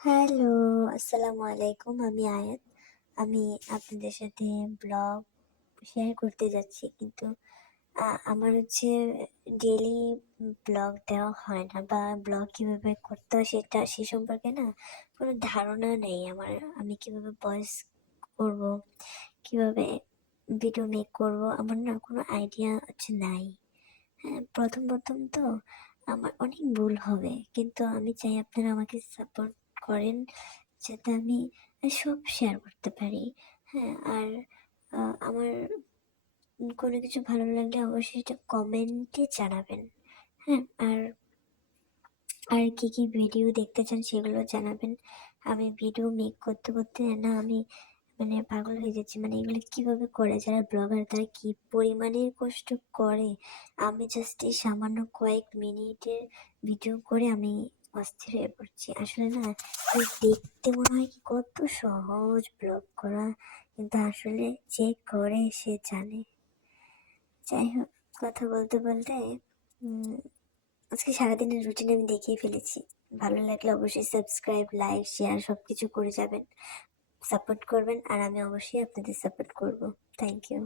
Hello, আসসালামু আলাইকুম। আমি আয়াত। আমি আপনাদের সাথে ব্লগ শেয়ার করতে যাচ্ছি। কিন্তু আমার হচ্ছে ডেইলি ব্লগ দেওয়া হয় না, বা ব্লগ কিভাবে করতে হয় সে সম্পর্কে না কোনো ধারণা নেই আমার। আমি কিভাবে ভয়েস করব, কিভাবে ভিডিও মেক করব, আমার না কোনো আইডিয়া নাই। হ্যাঁ, প্রথম তো আমার অনেক ভুল হবে। কিন্তু আমি চাই আপনারা আমাকে সাপোর্ট করেন, যাতে আমি সব শেয়ার করতে পারি। হ্যাঁ, আর আমার কোনো কিছু ভালো লাগলে অবশ্যই সেটা কমেন্টে জানাবেন। হ্যাঁ, আর আর কি ভিডিও দেখতে চান সেগুলো জানাবেন। আমি ভিডিও মেক করতে না আমি মানে পাগল হয়ে যাচ্ছি। মানে এগুলো কিভাবে করে যারা ব্লগার, তারা কি পরিমাণের কষ্ট করে। আমি জাস্ট এই সামান্য কয়েক মিনিটের ভিডিও করে আমি অস্থির হয়ে পড়ছি। আসলে না, দেখতে মনে হয় কি কত সহজ ব্লগ করা, কিন্তু আসলে যে করে সে জানে। যাই হোক, কথা বলতে বলতে উম আজকে সারাদিনের রুটিন আমি দেখিয়ে ফেলেছি। ভালো লাগলে অবশ্যই সাবস্ক্রাইব, লাইক, শেয়ার সবকিছু করে যাবেন। সাপোর্ট করবেন, আর আমি অবশ্যই আপনাদের সাপোর্ট করব। Thank you.